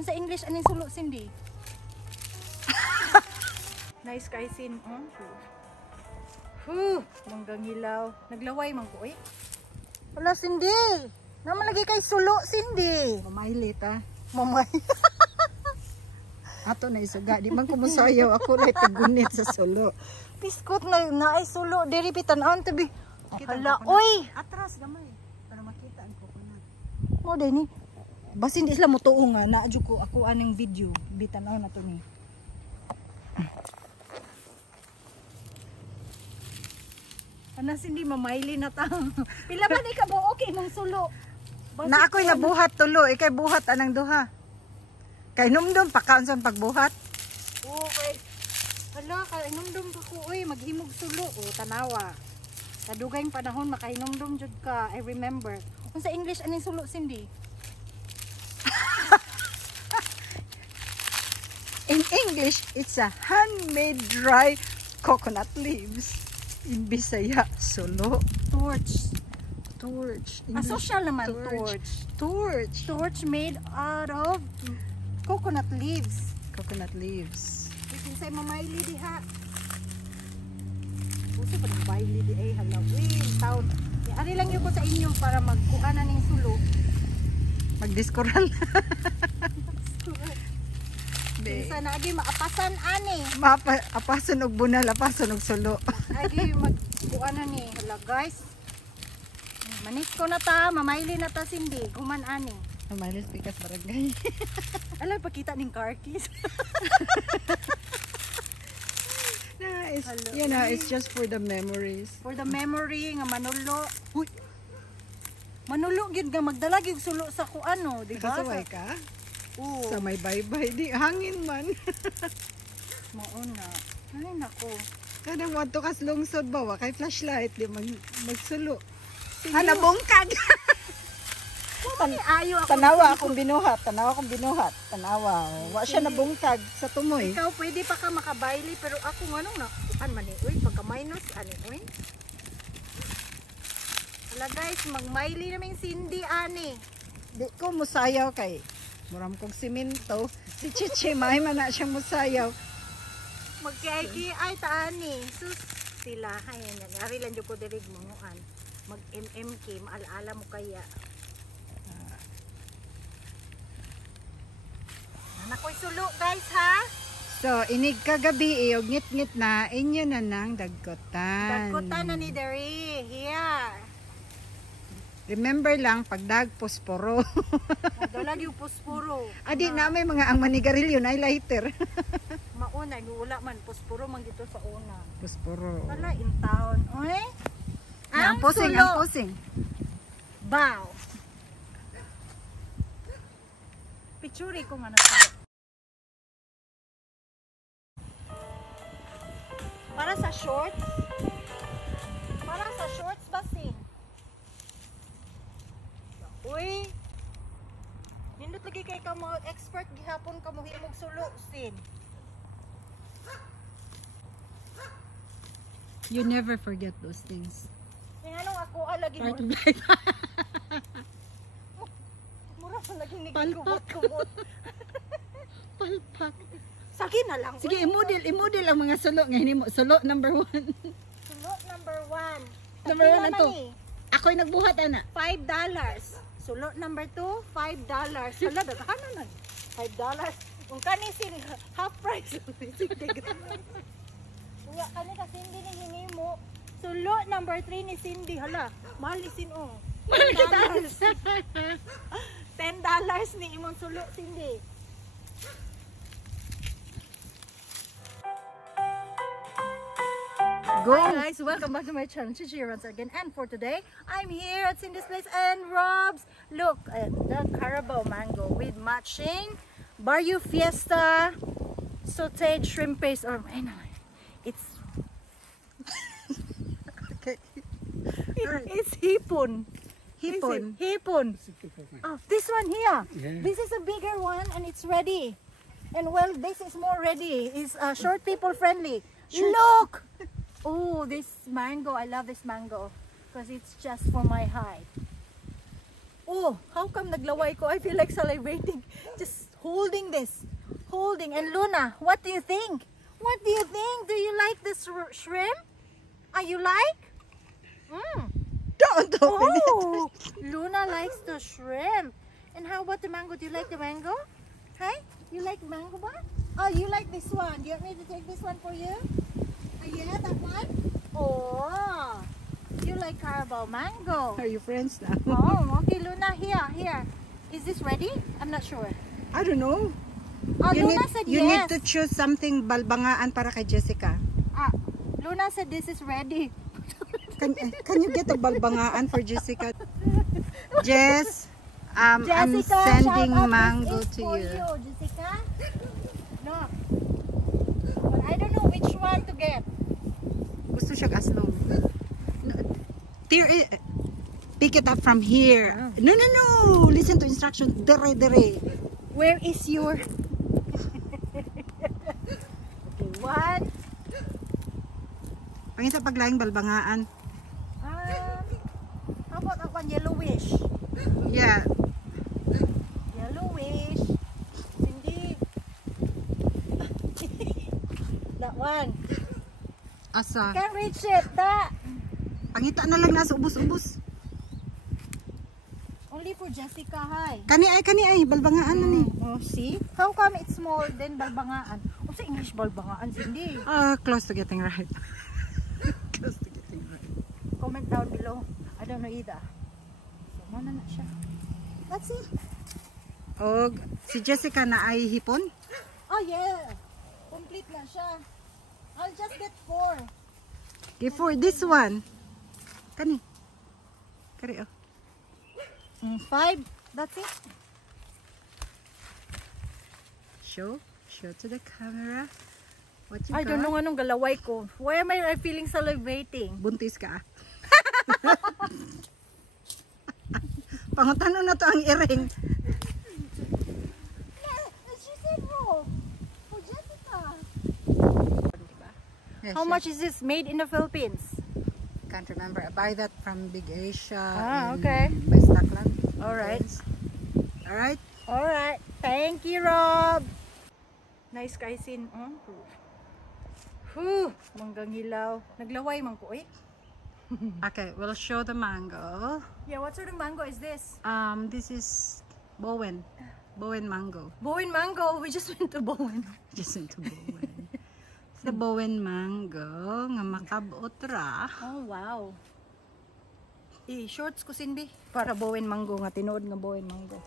Kung sa English, anong sulo, Cindy? Nice kay Sin. Manggang hilaw. Naglaway man ko eh. Wala, Cindy. Naman lagi kay sulo, Cindy. Mamailit ah. Mamay. Ato na isuga. Di man kumusayaw. Ako na itagunit sa sulo. Biskot na ay sulo. Diri pitan ang tabi. Hala, oy. Atras gamay. Para makita ang coconut. Mo day ni. Basin di sila mo tuo nga. Naadyo ko ako aning video. Bitanaw na to ni. Ana Cindy, mamaili na ta. Pila man ka mo okay mong sulo. Na ako'y nabuhat tulo. Ikay buhat anang duha. Kay numdum pakaunsan pagbuhat. Oo, kay hala, kay numdum pa ko oy, maghimog sulo o tanawa. Sa dugayng panahon makainomdom jud ka. I remember. Kung sa English aning sulo, Cindy? In English, it's a handmade dry coconut leaves. In Bisaya, sulo. Torch. Torch. Social naman, torch. torch. Torch. Torch made out of coconut leaves. Coconut leaves. Bisin say mamaili diha. Uso pa ng baili di ay halawin. Taon. Ari lang yun ko sa inyo para magkuha na ning sulo. Magdiskural. Sa naagi maapasan ani. Apason og bunal, apason og sulo. Agi magkuha na ni. Hala guys. Manis ko na ta, mamaili na ta Cindy. Guman ani. Mamaili pikas barangay. Alay pakita ning car keys. You know, it's just for the memories. For the memory nga manulo. Uy. Manulo gid nga magdala gyud sulo sa kuano, di ba? Kasaway ka? Oo. Sa may baybay di hangin man. Mauna. Ay nako. Kanang want to kas lungsod ba wa kay flashlight di magsulo. Nabungkag. Ayo ako. Tanawa akong binuhat, tanawa. Wa siya nabungkag sa tumoy. Ikaw pwede pa ka makabayli pero ako nganong na an man uy pagka minus ani uy. Wala guys, magmayli naming Cindy ani. Di ko musayaw kay muram kong simento. Si Chichi may man na siya musayaw. Magkiay ay taani. Sus sila hayan yan. Ari lang jud ko dirig monguan. Mag MMK maalaala mo kaya. Nakoy sulo guys ha. So inig kagabi og ngit-ngit na inyo na nang dagkotan. Dagkotan na ni Dari. Here. Remember lang pagdag posporo. Dalag yung posporo. Adi na may mga ang manigarilyo na lighter. Mauna wala man posporo man dito sa una. Posporo. Wala in town. Oy. Ang posing, ang posing. Bow. Picture ko nga nasa. Para sa shorts. Para sa shorts basin. Uy. Nindot lagi kay ka mo expert gihapon ka mo himog sulo sin. You never forget those things. Anong ako lagi Part of life. mura pa lagi ni Palpak. kumot. Palpak. Sakin na lang. Sige, i-model ang mga sulo ngayon mo. Sulo number 1. Sulo number 1. Number 1 na to. Ako'y nagbuhat ana. $5. Sulo number 2, $5. Hala, daghan na $5. Kung kanisin half price. Kuya, kani kasi hindi ni hini mo. Sulo number 3 ni Cindy. Hala, mahal ni Sin oh. $10. $10 ni imong sulo Cindy. Go. Hi guys, welcome back to my channel, Chichi once again. And for today, I'm here at Cindy's place and Rob's. Look at the Carabao mango with matching Barrio Fiesta sauteed shrimp paste. Or it's Okay. it's hipon. Hipon. Hipon. Oh, this one here. Yeah. This is a bigger one and it's ready. And well, this is more ready. It's short people friendly. Look. Oh, this mango. I love this mango because it's just for my height. Oh, how come naglaway ko? I feel like salivating. Just holding this. Holding. And Luna, what do you think? What do you think? Do you like this shrimp? Are you like? Don't open it. Oh, Luna likes the shrimp. And how about the mango? Do you like the mango? Hey, you like mango ba? Oh, you like this one. Do you want me to take this one for you? Yeah, that one? Oh, you like Carabao mango. Are you friends now? Oh, okay, Luna, here. Is this ready? I'm not sure. I don't know. Oh, You Luna need, said you yes. need to choose something balbangaan para kay Jessica. Luna said this is ready. Can you get a balbangaan for Jessica? Jess, I'm Jessica, sending shout out, mango this is to for you. Jessica. No. But I don't know which one to get. Gusto siya aslong. Pick it up from here. No. Listen to instruction. Dere. Where is your... Okay, one. Pangita paglaing balbangaan. How about that one, yellowish? Yeah. Yellowish. Hindi. That one. Asa. Can't reach it. That. Pangita na lang nasa ubos-ubos. Only for Jessica, hi. Kani ay balbangaan na ni. Oh, see? How come it's small then balbangaan? O sa English balbangaan, hindi. Close to getting right. Close to getting right. Comment down below. I don't know either. So, muna na siya. Let's see. Og si Jessica na ay hipon. Oh, yeah. Complete na siya. I'll just get 4. Okay, for this one. Kani. Kari 5. That's it. Show to the camera. What you I got? don't know anong galaway ko. Why am I feeling salivating? Buntis ka. Pangutanon na to ang iring. She said no. For Jessica. Yes, How much is this made in the Philippines? Can't remember. I buy that from Big Asia. Okay. Bestaklan. Alright. Alright. Alright. Thank you, Rob. Nice kaisin. Manggang hilaw. Naglaway man ko eh. Okay, we'll show the mango. Yeah, what sort of mango is this? This is Bowen mango. Bowen mango. We just went to Bowen. Just into Bowen. Sa Bowen mango nga makabot ra. Oh, wow. Shorts ko sinbi para Bowen mango nga tinuod nga Bowen mango.